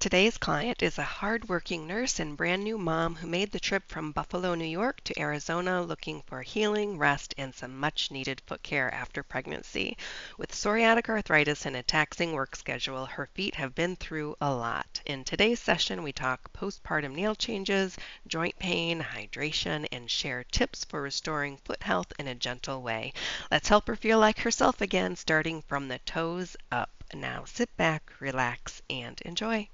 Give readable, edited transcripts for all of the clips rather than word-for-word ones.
Today's client is a hard-working nurse and brand new mom who made the trip from Buffalo, New York to Arizona looking for healing, rest, and some much-needed foot care after pregnancy. With psoriatic arthritis and a taxing work schedule, her feet have been through a lot. In today's session, we talk postpartum nail changes, joint pain, hydration, and share tips for restoring foot health in a gentle way. Let's help her feel like herself again, starting from the toes up. Now sit back, relax, and enjoy.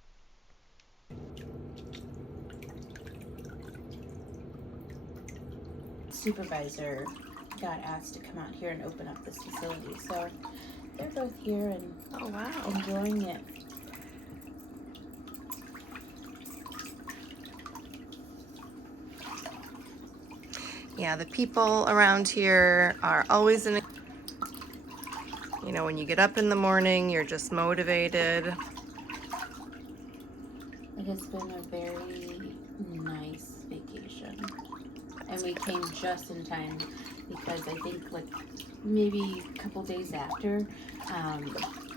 Supervisor got asked to come out here and open up this facility, so they're both here and enjoying it. Yeah, the people around here are always in a, you know, when you get up in the morning, you're just motivated. It has been a very nice vacation. And we came just in time because I think like maybe a couple days after,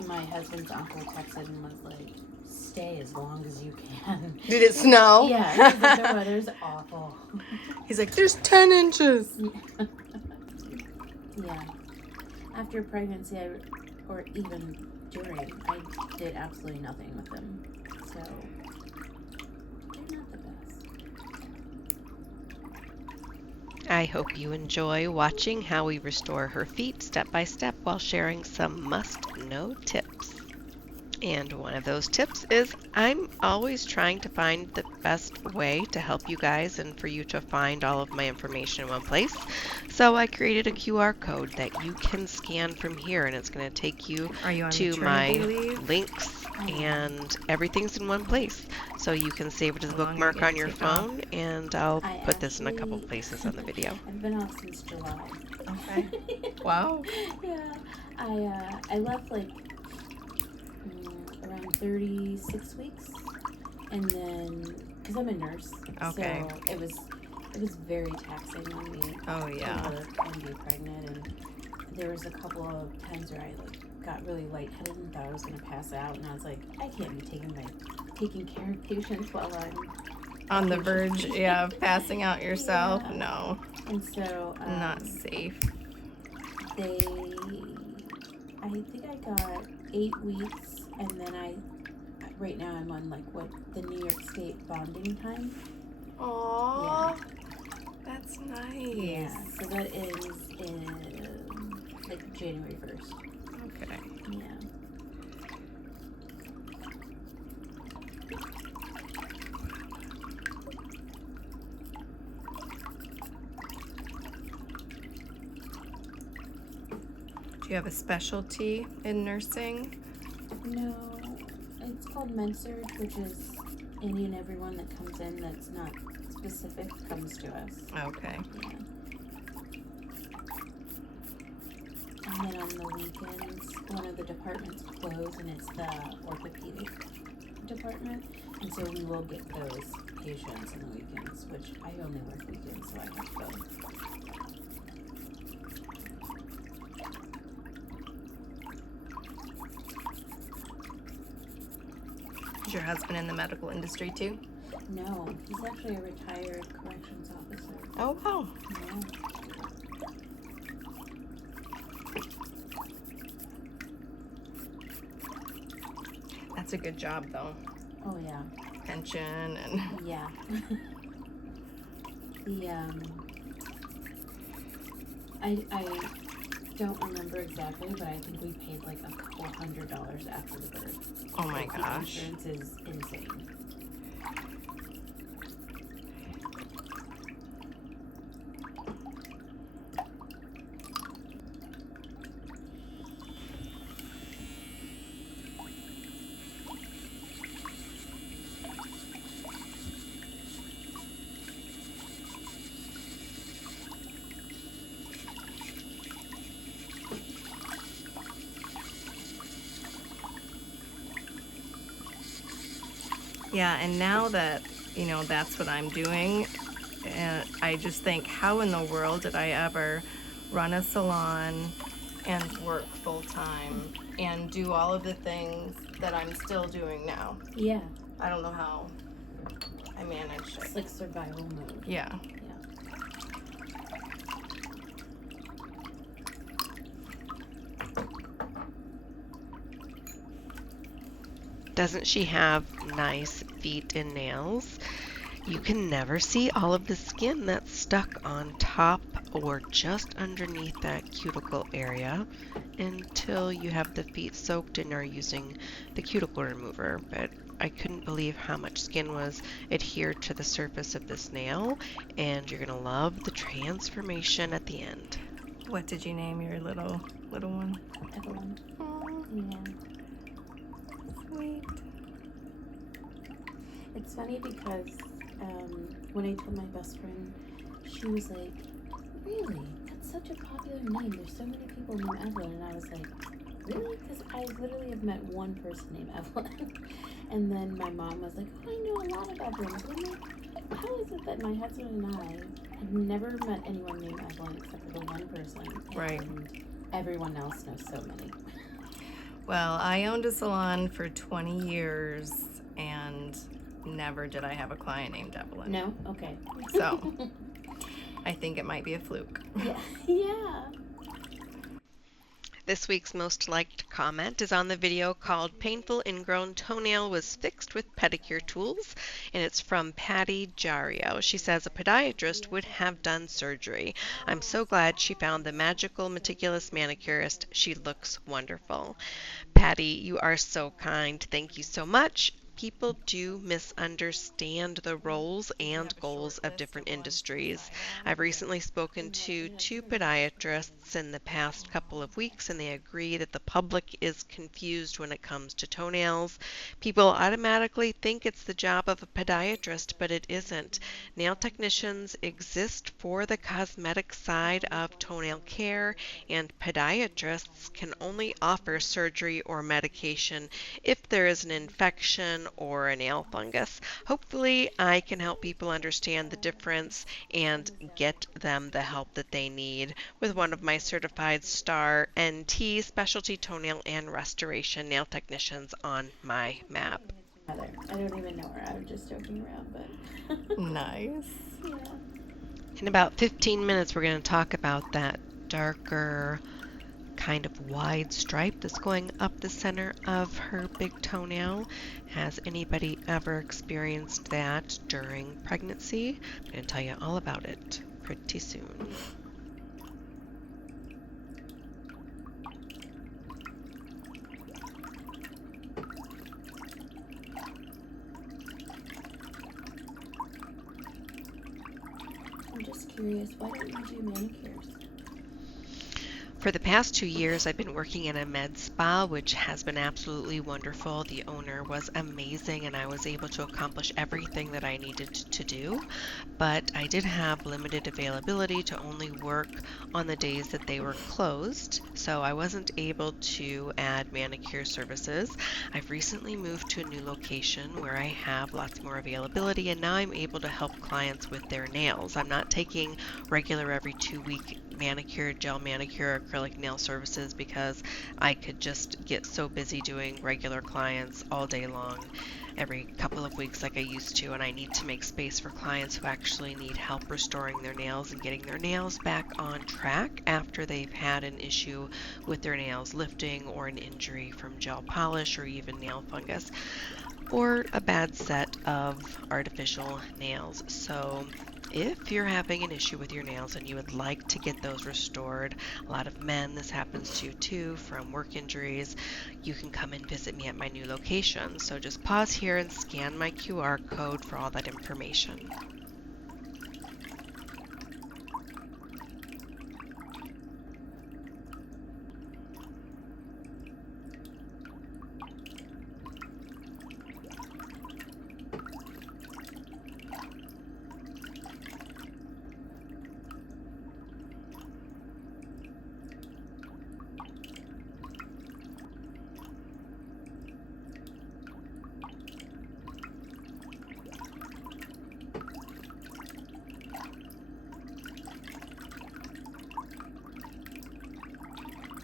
my husband's uncle texted and was like, stay as long as you can. Did it snow? Yeah, he was like, the weather's awful. He's like, there's 10 inches. Yeah. After pregnancy, or even during, I did absolutely nothing with them. So, they're not the best. I hope you enjoy watching how we restore her feet step by step while sharing some must-know tips. And one of those tips is I'm always trying to find the best way to help you guys and for you to find all of my information in one place. So I created a QR code that you can scan from here, and it's going to take you to my links, and everything's in one place. So you can save it as a bookmark on your phone, and I'll put this in a couple places on the video. I've been off since July. Okay. Wow. Yeah. I left like around 36 weeks, and then because I'm a nurse, okay, so it was very taxing on me. Oh yeah. To work and be pregnant, and there was a couple of times where I like got really lightheaded and thought I was gonna pass out, and I was like, I can't be taking care of patients while I'm on the verge, yeah, of passing out yourself. Yeah. No. And so not safe. I think I got 8 weeks, and then right now I'm on like what the New York State bonding time. Aww. Yeah. That's nice. Yeah, so that ends in like January 1st. Okay. Yeah. Do you have a specialty in nursing? No, it's called Med-Surg, which is any and everyone that comes in that's not specific comes to us. Okay. Yeah. And then on the weekends, one of the departments close, and it's the orthopedic department, and so we will get those patients on the weekends, which I only work weekends, so I have both. Is your husband in the medical industry too? No, he's actually a retired corrections officer. Oh, wow. Yeah. That's a good job though. Oh yeah. Pension and yeah. I don't remember exactly, but I think we paid like a couple $100 after the birth. Oh my gosh. The insurance is insane. Yeah, and now that, you know, that's what I'm doing, I just think, how in the world did I ever run a salon and work full time and do all of the things that I'm still doing now? Yeah. I don't know how I managed It's it. like survival mode. Yeah. Doesn't she have nice feet and nails? You can never see all of the skin that's stuck on top or just underneath that cuticle area until you have the feet soaked and are using the cuticle remover. But I couldn't believe how much skin was adhered to the surface of this nail, and you're going to love the transformation at the end. What did you name your little one? Evelyn. Oh, Yeah. sweet. It's funny because when I told my best friend, she was like, "Really? That's such a popular name. There's so many people named Evelyn." And I was like, "Really?" Because I literally have met one person named Evelyn. And then my mom was like, "Oh, I know a lot of Evelyns." And I'm like, how is it that my husband and I had never met anyone named Evelyn except for the one person? Right. And everyone else knows so many. Well, I owned a salon for 20 years and never did I have a client named Evelyn. No? Okay. So, I think it might be a fluke. Yeah. Yeah. This week's most liked comment is on the video called Painful Ingrown Toenail Was Fixed with Pedicure Tools, and it's from Patty Jario. She says a podiatrist would have done surgery. I'm so glad she found the magical Meticulous manicurist. She looks wonderful. Patty, you are so kind. Thank you so much. People do misunderstand the roles and goals of different industries. I've recently spoken to 2 podiatrists in the past couple of weeks, and they agree that the public is confused when it comes to toenails. People automatically think it's the job of a podiatrist, but it isn't. Nail technicians exist for the cosmetic side of toenail care, and podiatrists can only offer surgery or medication if there is an infection or a nail fungus. Hopefully, I can help people understand the difference and get them the help that they need with one of my certified STAR NT specialty toenail and restoration nail technicians on my map. I don't even know her. I'm just joking around, but Nice. yeah. In about 15 minutes, we're going to talk about that darker kind of wide stripe that's going up the center of her big toenail. Has anybody ever experienced that during pregnancy? I'm going to tell you all about it pretty soon. I'm just curious, why don't you do manicures? For the past 2 years, I've been working in a med spa, which has been absolutely wonderful. The owner was amazing, and I was able to accomplish everything that I needed to do. But I did have limited availability to only work on the days that they were closed, so I wasn't able to add manicure services. I've recently moved to a new location where I have lots more availability, and now I'm able to help clients with their nails. I'm not taking regular every 2-week manicure, gel manicure, acrylic nail services because I could just get so busy doing regular clients all day long every couple of weeks like I used to, and I need to make space for clients who actually need help restoring their nails and getting their nails back on track after they've had an issue with their nails lifting or an injury from gel polish or even nail fungus or a bad set of artificial nails. So if you're having an issue with your nails and you would like to get those restored, a lot of men this happens to too from work injuries, you can come and visit me at my new location. So just pause here and scan my QR code for all that information.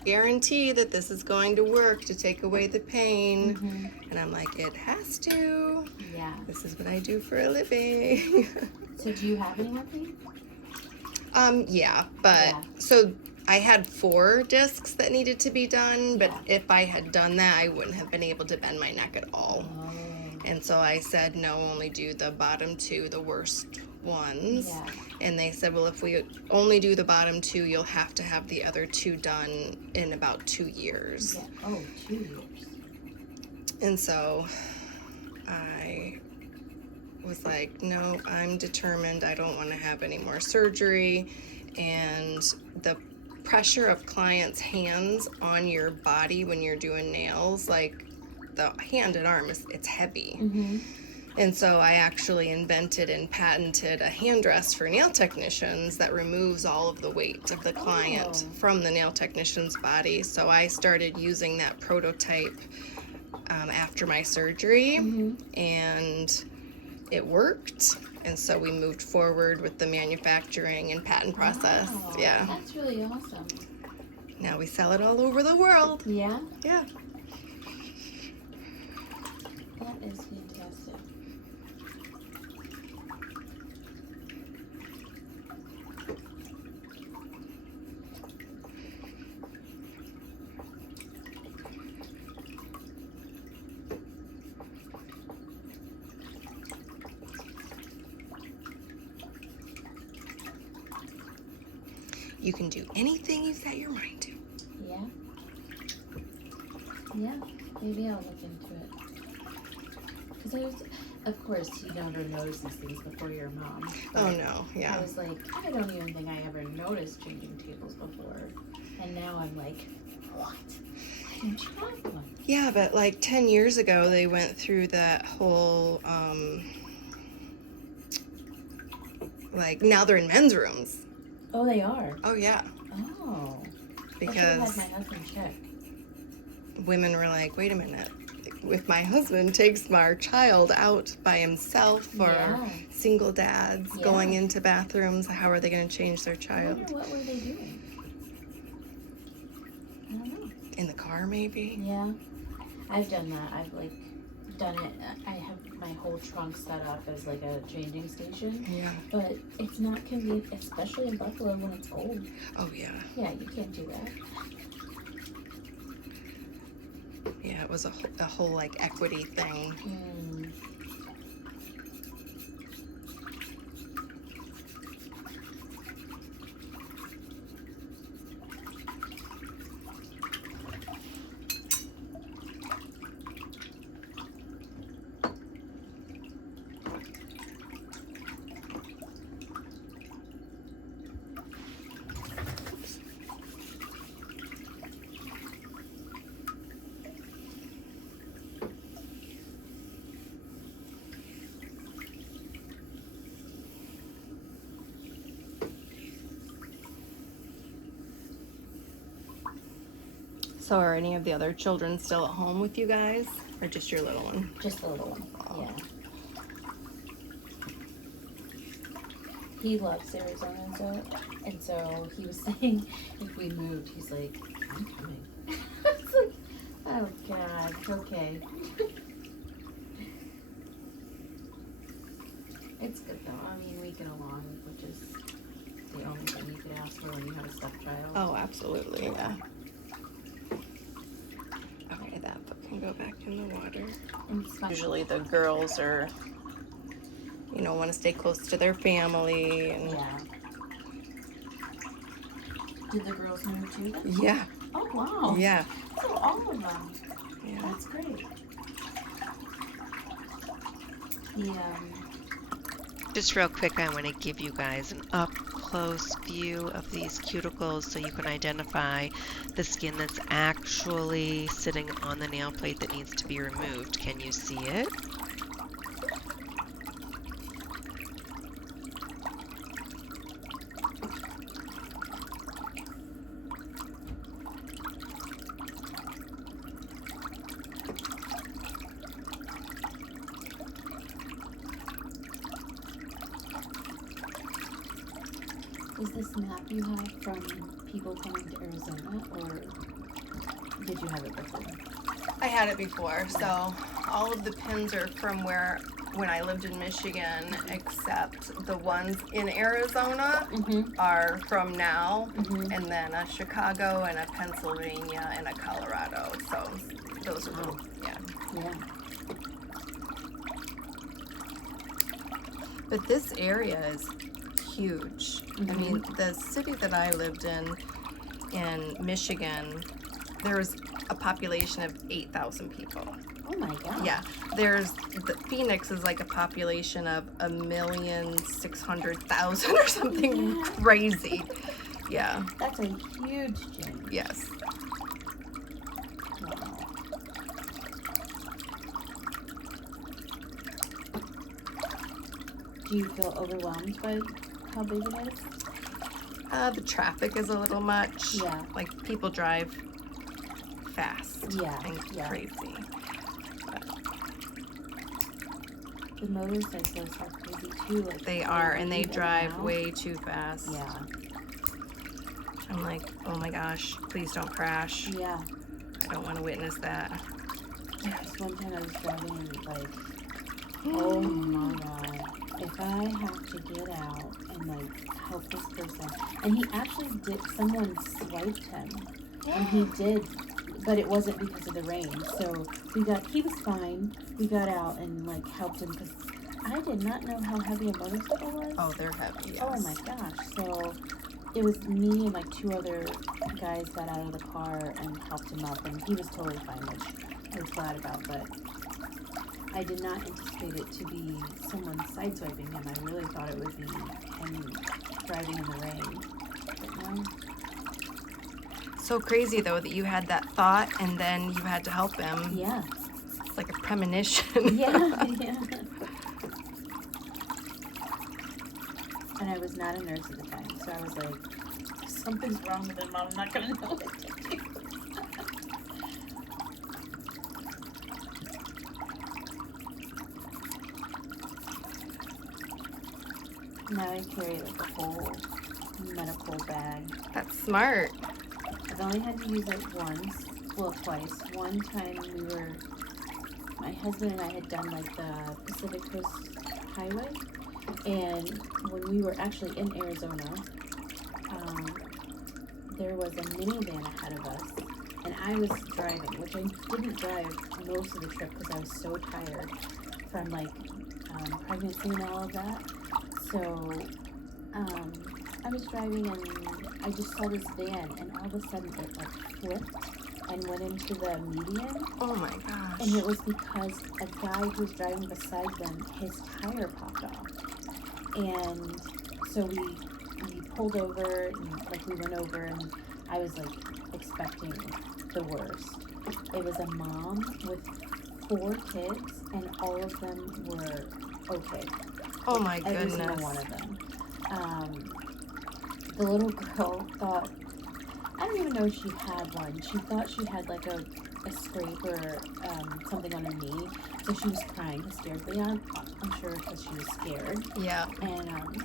guarantee that this is going to work to take away the pain. Mm-hmm. And I'm like, it has to. Yeah. This is what I do for a living. So do you have any more pain? Yeah, but Yeah. so I had 4 discs that needed to be done, but Yeah. if I had done that, I wouldn't have been able to bend my neck at all. Oh. And so I said, no, only do the bottom 2, the worst ones. Yeah. And they said, well, if we only do the bottom 2, you'll have to have the other 2 done in about 2 years. Yeah. Oh, 2 years. And so I was like, no, I'm determined. I don't want to have any more surgery. And the pressure of clients' hands on your body when you're doing nails, like the hand and arm, it's heavy. Mm-hmm. And so I actually invented and patented a hand rest for nail technicians that removes all of the weight of the client from the nail technician's body. So I started using that prototype after my surgery, and it worked. And so we moved forward with the manufacturing and patent process. Wow, Yeah. That's really awesome. Now we sell it all over the world. Yeah? Yeah. That is fantastic. You can do anything you set your mind to. Yeah? Yeah, maybe I'll look into it. Because of course, you never notice these things before you're a mom. Oh no, yeah. I was like, I don't even think I ever noticed changing tables before. And now I'm like, what? Why don't you have one? Yeah, but like 10 years ago, they went through that whole, like now they're in men's rooms. Oh, they are? Oh yeah, Oh. I because should have had my husband check. women were like, wait a minute, if my husband takes our child out by himself, or Yeah. single dads Yeah. going into bathrooms, how are they going to change their I child? wonder what were they doing? I don't know. In the car, maybe? Yeah, I've done that. I've like done it. I have my whole trunk set up as like a changing station, Yeah. but it's not convenient, especially in Buffalo when it's cold. Oh yeah. Yeah, you can't do that. Yeah, it was a whole like equity thing. Mm. So are any of the other children still at home with you guys, or just your little one? Just the little one. Yeah. He loves Arizona, and so he was saying if we moved, he's like, I'm coming. I was like, oh God, okay. It's good though. I mean, we get along, which is the only thing you could ask for when you have a stepchild. Oh, absolutely, yeah. Okay, that foot can go back in the water. And it's fun. Usually the girls are, you know, want to stay close to their family. And Yeah. Did the girls move too then? yeah. Oh wow. Yeah. So all of them. Yeah. That's great. The Just real quick, I want to give you guys an up-close view of these cuticles so you can identify the skin that's actually sitting on the nail plate that needs to be removed. Can you see it? is this map you have from people coming to Arizona, or did you have it before? I had it before, so all of the pins are from when I lived in Michigan, except the ones in Arizona are from now, and then a Chicago and a Pennsylvania and a Colorado. So those are Yeah. But this area is huge. I mean, the city that I lived in Michigan, there was a population of 8,000 people. Oh my God. Yeah, Phoenix is like a population of 1,600,000 or something crazy. Yeah. That's a huge change. Yes. Wow. Do you feel overwhelmed by how big it is? The traffic is a little much. Yeah. Like people drive fast. Yeah, And yeah. crazy. The motorcyclists are crazy too. Like They are, and they leave drive out. way too fast. Yeah. I'm like, oh my gosh, please don't crash. Yeah. I don't want to witness that. There was one time I was driving and like, oh my God, if I have to get out and like help this person, and he actually did, someone swiped him, and he did, but it wasn't because of the rain. So he was fine. We got out and like helped him because I did not know how heavy a motorcycle was. Oh, they're heavy. Yes. Oh my gosh. So it was me and like two other guys got out of the car and helped him up, and he was totally fine, which I was glad about, but I did not anticipate it to be someone sideswiping him. I really thought it would be him driving in the rain. But no. So crazy though that you had that thought and then you had to help him. Yeah. It's like a premonition. Yeah, yeah. And I was not a nurse at the time, so I was like, something's wrong with him, I'm not gonna know what to do. Now I carry like a whole medical bag. That's smart. I've only had to use it once, well twice. One time my husband and I had done like the Pacific Coast Highway, and when we were actually in Arizona, there was a minivan ahead of us, and I was driving, which I didn't drive most of the trip because I was so tired from like pregnancy and all of that. So I was driving and I just saw this van, and all of a sudden it like flipped and went into the median. Oh my gosh. And it was because a guy who was driving beside them, his tire popped off. And so we pulled over, and like we went over, and I was like expecting the worst. It was a mom with 4 kids, and all of them were okay. Oh my Every goodness. single one of them. The little girl thought, I don't even know if she had one. She thought she had like a scrape or something on her knee. So she was crying hysterically. I'm sure because she was scared. Yeah. And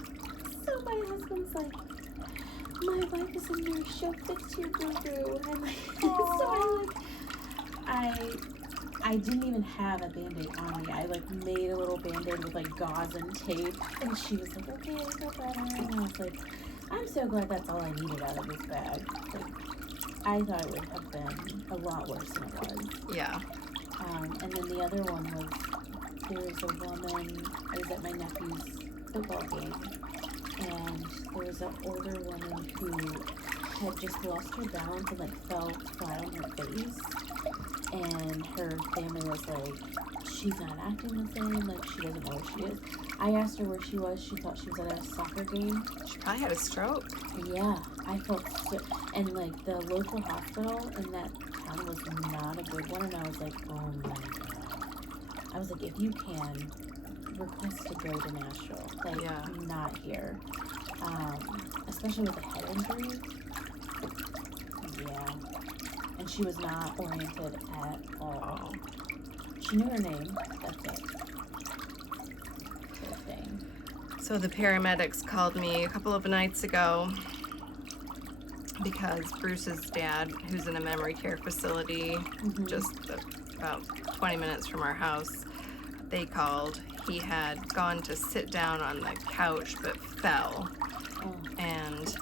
so my husband's like, my wife is a nurse. She'll fix your boo-boo. And like, so I didn't even have a Band-Aid on me. I like made a little Band-Aid with like gauze and tape. And she was like, okay, I feel better. And I was like, I'm so glad that's all I needed out of this bag. Like, I thought it would have been a lot worse than it was. Yeah. And then the other one was, there was a woman, I was at my nephew's football game, and there was an older woman who had just lost her balance and like fell flat on her face, and her family was like, she's not acting the same, like she doesn't know where she is. I asked her where she was. She thought she was at a soccer game. She probably had a stroke. Yeah, I felt so, and like the local hospital in that town was not a good one, and I was like, oh my God. I was like, if you can, request to go to Nashville, like not here. Especially with a head injury. Yeah. And she was not oriented at all. She knew her name, that's it. So the paramedics called me a couple of nights ago because Bruce's dad, who's in a memory care facility just about 20 minutes from our house, they called. He had gone to sit down on the couch but fell. And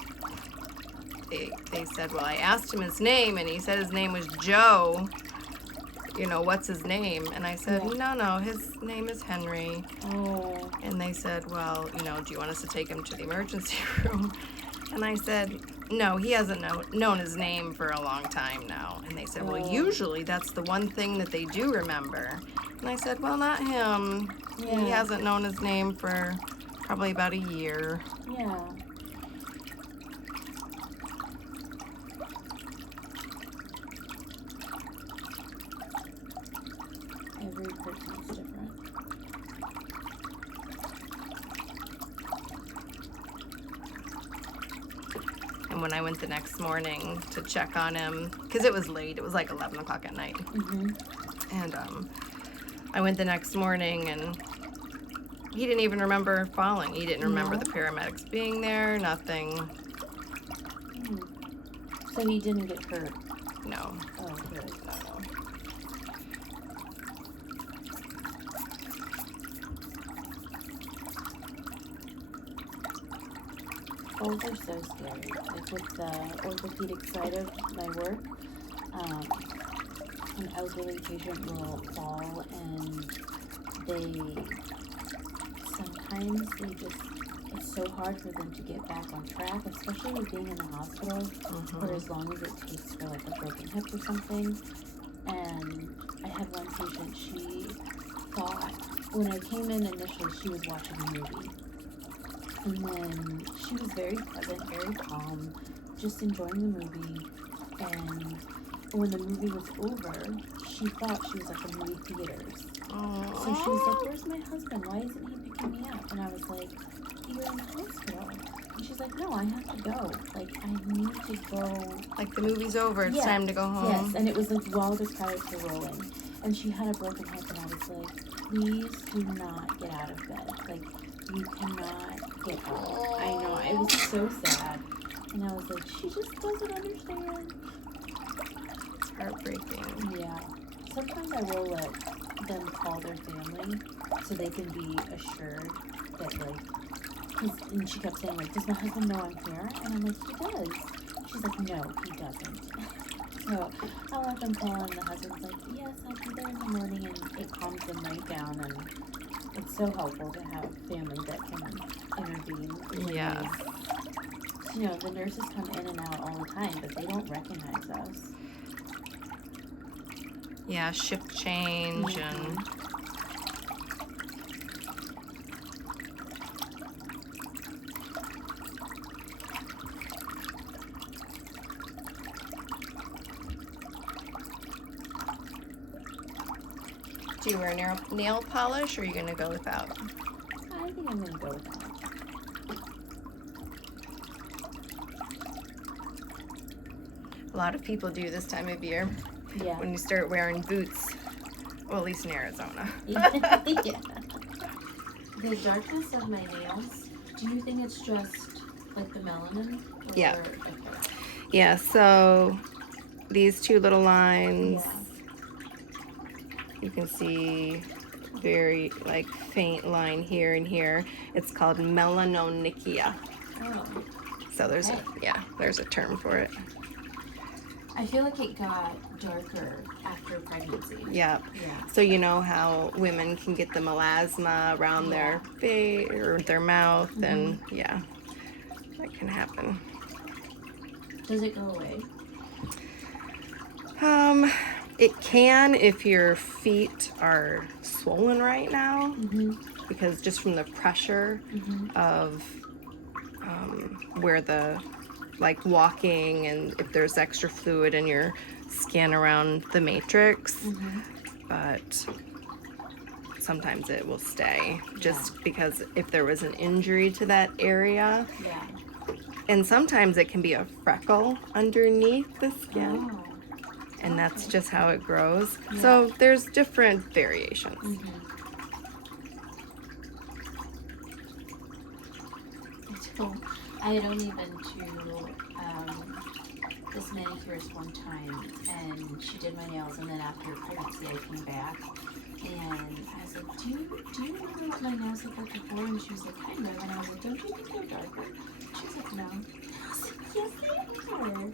they said, well, I asked him his name, and he said his name was Joe. You know, what's his name? And I said, no, his name is Henry. And they said, well, you know, do you want us to take him to the emergency room? And I said, no, he hasn't known his name for a long time now. And they said, well, usually that's the one thing that they do remember. And I said, well, not him. He hasn't known his name for probably about a year. Yeah. Every person is different. And when I went the next morning to check on him, because it was late, it was like 11 o'clock at night. And I went the next morning, and he didn't even remember falling. He didn't remember the paramedics being there, nothing. So he didn't get hurt? No. Oh, good. No. Falls are so scary. Like with the orthopedic side of my work, an elderly patient will fall and sometimes it's so hard for them to get back on track, especially with being in the hospital for as long as it takes for like a broken hip or something. And I had one patient, she thought, when I came in initially, she was watching a movie. And then she was very pleasant, very calm, just enjoying the movie. And when the movie was over, she thought she was at the movie theaters. So she was like, where's my husband? Why isn't he picking me up? And I was like, you're in the hospital. And she's like, no, I have to go. Like, I need to go. Like, the movie's over. It's time to go home. Yes, and it was like while the credits were rolling. And she had a broken hip, and I was like, please do not get out of bed. Like, you cannot get up. I know, it was so sad. And I was like, she just doesn't understand. It's heartbreaking. Yeah. Sometimes I will let them call their family so they can be assured that, like, and she kept saying, like, does my husband know I'm here? And I'm like, he does. She's like, no, he doesn't. So I'll let them call, and the husband's like, yes, I'll be there in the morning, and it calms them right down, and it's so helpful to have family that can intervene. Yes. You know, the nurses come in and out all the time, but they don't recognize us. Yeah, shift change and... Do you wear nail polish, or are you going to go without? I think I'm going to go with that. A lot of people do this time of year. Yeah. When you start wearing boots. Well, at least in Arizona. Yeah. The darkness of my nails, do you think it's just like the melanin? Yeah. Okay. Yeah, so these two little lines, you can see very like faint line here and here. It's called Melanonychia. Oh. So there's there's a term for it. I feel like it got darker after pregnancy. Yeah. So you know how women can get the melasma around their face or their mouth, and that can happen. Does it go away? It can if your feet are swollen right now, because just from the pressure of where the like walking, and if there's extra fluid in your skin around the matrix, but sometimes it will stay just because if there was an injury to that area. And sometimes it can be a freckle underneath the skin, and that's just how it grows. So there's different variations. I had only been to this manicurist one time, and she did my nails, and then after pregnancy I came back, and I was like, do you remember what my nails looked like before? And she was like, kind of. And I was like, don't you think they're darker? She was like, no. I was like, yes, they are.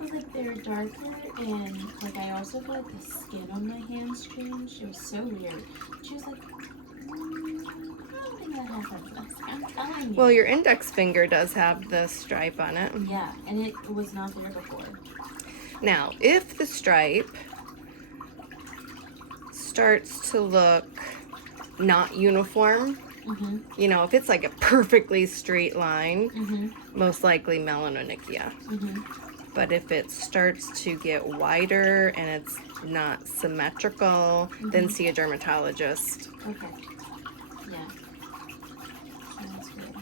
I was like, they're darker, and like I also feel like the skin on my hands changed. It was so weird. She was like, I don't think that happens. I was like, I'm telling you. Well, your index finger does have the stripe on it. Yeah, and it was not there before. Now, if the stripe starts to look not uniform, you know, if it's like a perfectly straight line, most likely Melanonychia. But if it starts to get wider and it's not symmetrical, then see a dermatologist. Okay. Yeah. Sounds good.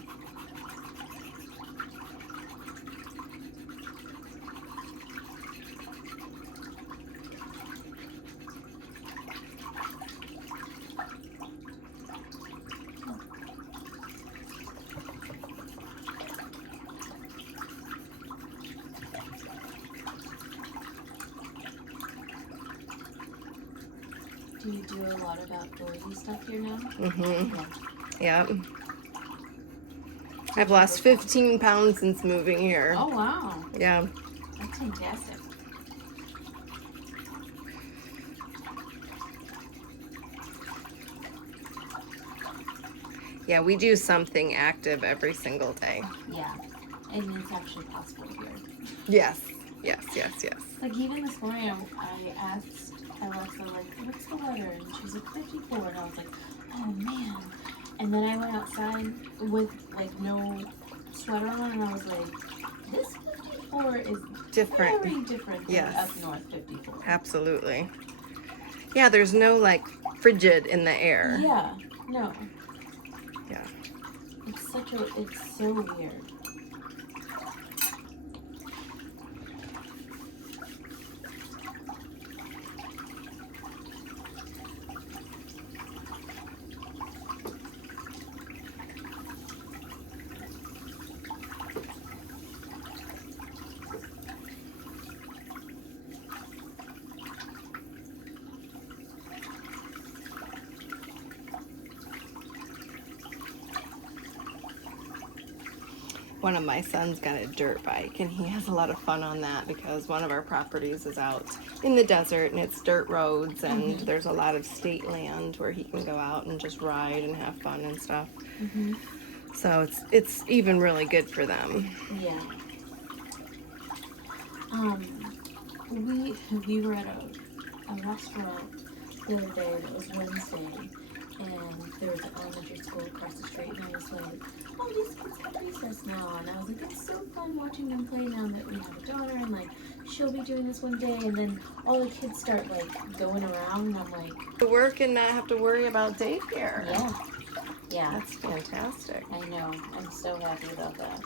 Do you do a lot of outdoorsy stuff here now? Yeah. Yep. I've lost 15 pounds since moving here. Oh, wow. Yeah. That's fantastic. Yeah, we do something active every single day. Yeah. And it's actually possible here. Yes. Yes, yes, yes. Like, even this morning, I asked Alexa, like, what's the weather? And she was like, 54. And I was like, oh, man. And then I went outside with, like, no sweater on, and I was like, this 54 is Different. very different than Yes. up north 54. Absolutely. Yeah, there's no, like, frigid in the air. Yeah. No. Yeah. It's so weird. One of my sons got a dirt bike, and he has a lot of fun on that because one of our properties is out in the desert, and it's dirt roads, and there's a lot of state land where he can go out and just ride and have fun and stuff. So it's even really good for them. Yeah. We were at a restaurant the other day, and it was Wednesday, and there was an elementary school across the street, and I was like, oh, these kids have recess now, and I was like, it's so fun watching them play now that we have a daughter, and like, she'll be doing this one day, and then all the kids start like going around, and I'm like, To work and not have to worry about daycare. yeah, yeah, That's fantastic. I know, I'm so happy about that.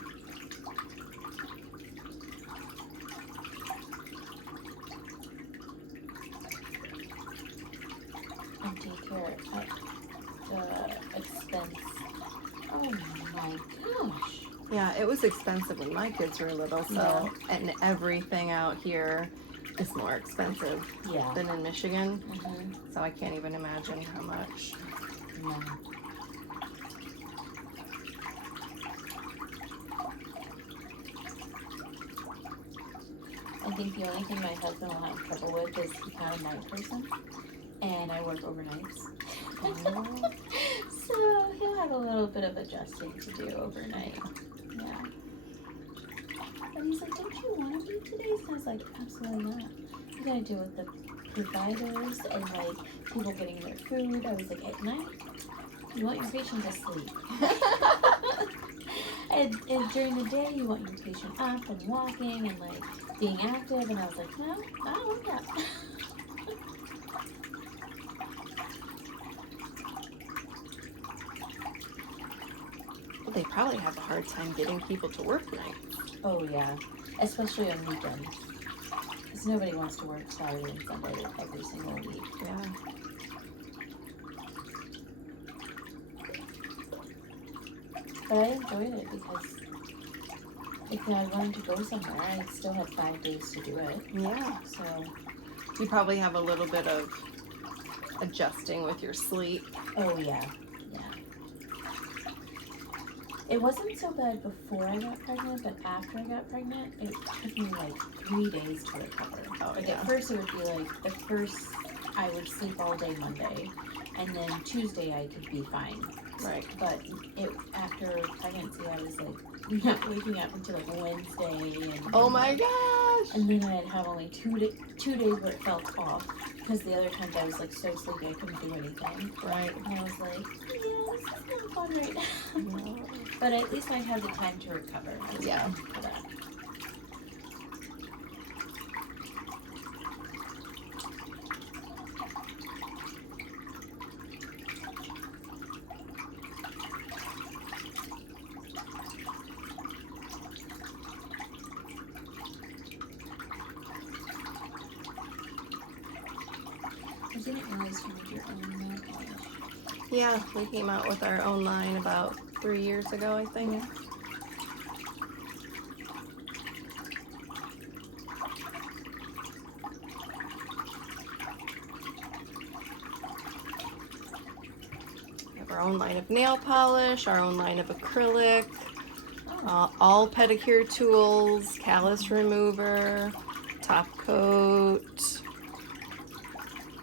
And daycare at the expense. Oh my gosh. Yeah, it was expensive when my kids were little, so and everything out here is more expensive Yeah. than in Michigan. Mm-hmm. So I can't even imagine how much. No. I think the only thing my husband will have trouble with is he's not a night person, and I work overnights. So he'll have a little bit of adjusting to do overnight. Yeah. But he's like, don't you want to do today's? And I was like, absolutely not. You gotta deal with the providers and like people getting their food. I was like, at night, you want your patient to sleep. and during the day, you want your patient up and walking and like being active. And I was like, no, I don't want that. Well, they probably have a hard time getting people to work nights. Oh yeah, especially on weekends. Because nobody wants to work Saturday and Sunday every single week. Yeah. But I enjoyed it because if I wanted to go somewhere, I still had 5 days to do it. Yeah. So, You probably have a little bit of adjusting with your sleep. oh yeah. It wasn't so bad before I got pregnant, but after I got pregnant, it took me like 3 days to recover. Oh, Like yeah. at first it would be like, the first I would sleep all day Monday, and then Tuesday I could be fine. Right. But after pregnancy, I was like not waking up until like Wednesday. And Oh my gosh! And then I'd have only 2 days where it felt off, because the other times I was like so sleepy I couldn't do anything. Right. And I was like, yeah, this is not fun right now. But at least I had the time to recover. Yeah. For that. I didn't realize you made your own nail polish. Yeah, we came out with our own line about 3 years ago, I think. We have our own line of nail polish, our own line of acrylic, all pedicure tools, callus remover, top coat,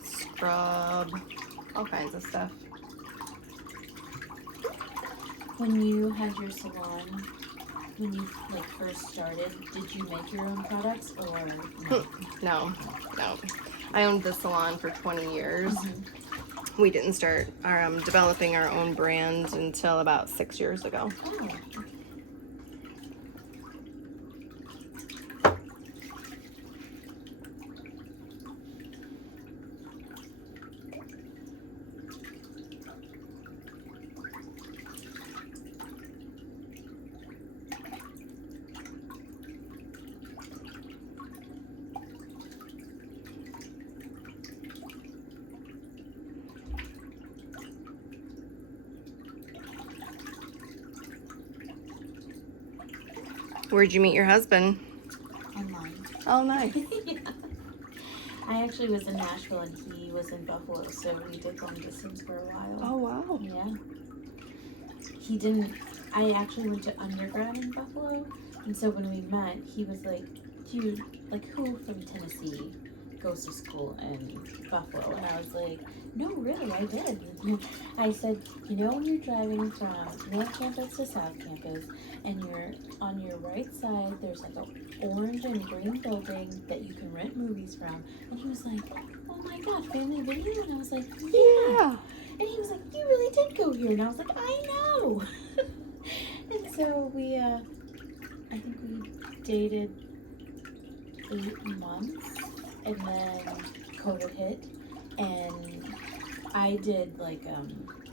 scrub, all kinds of stuff. When you had your salon, when you like first started, did you make your own products or no? No. I owned the salon for 20 years. Mm-hmm. We didn't start developing our own brand until about 6 years ago. Oh, okay. Where'd you meet your husband? Online. Oh, nice. Yeah. I actually was in Nashville and he was in Buffalo, so we did long distance for a while. Oh, wow. Yeah. I actually went to undergrad in Buffalo, and so when we met, he was like, who from Tennessee goes to school in Buffalo? And I was like, no, really, I did. I said, when you're driving from North Campus to South Campus, and you're on your right side, there's like an orange and green building that you can rent movies from. And he was like, oh my God, Family Video? And I was like, yeah. And he was like, you really did go here. And I was like, I know. And so I think we dated 8 months, and then COVID hit, and I did like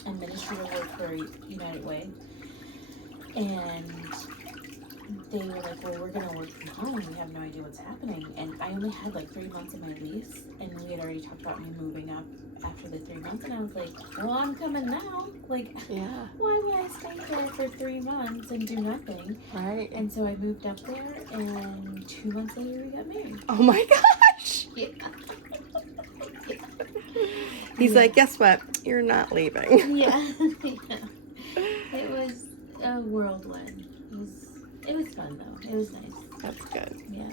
administrative work for United Way, and they were like, well, we're gonna work from home, we have no idea what's happening. And I only had like 3 months of my lease, and we had already talked about me moving up after the 3 months, and I was like, well, I'm coming now. Like, Yeah. why would I stay there for 3 months and do nothing? Right. And so I moved up there, and 2 months later we got married. Oh my gosh. Yeah. He's like, guess what? You're not leaving. Yeah. Yeah. It was a whirlwind. It was fun though. It was nice. That's good. Yeah.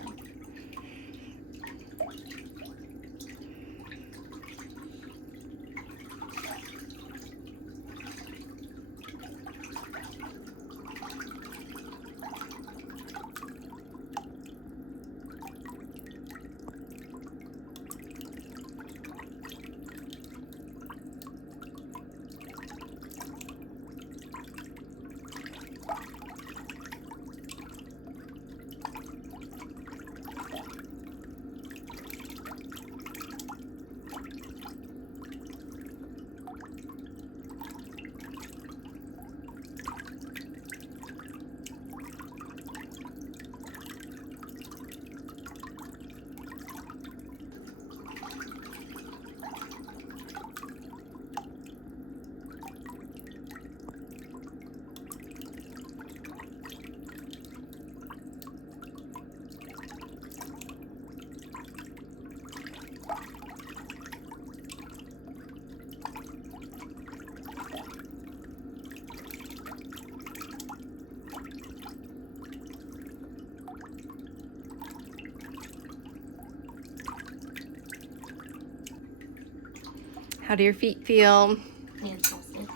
How do your feet feel? Fantastic.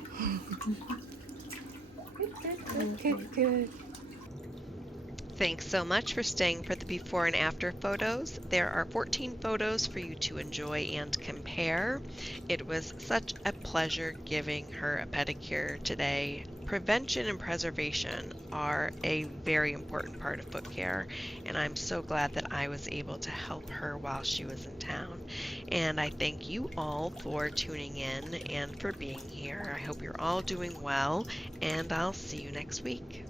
Good. Thanks so much for staying for the before and after photos. There are 14 photos for you to enjoy and compare. It was such a pleasure giving her a pedicure today. Prevention and preservation are a very important part of foot care, and I'm so glad that I was able to help her while she was in town. And I thank you all for tuning in and for being here. I hope you're all doing well, and I'll see you next week.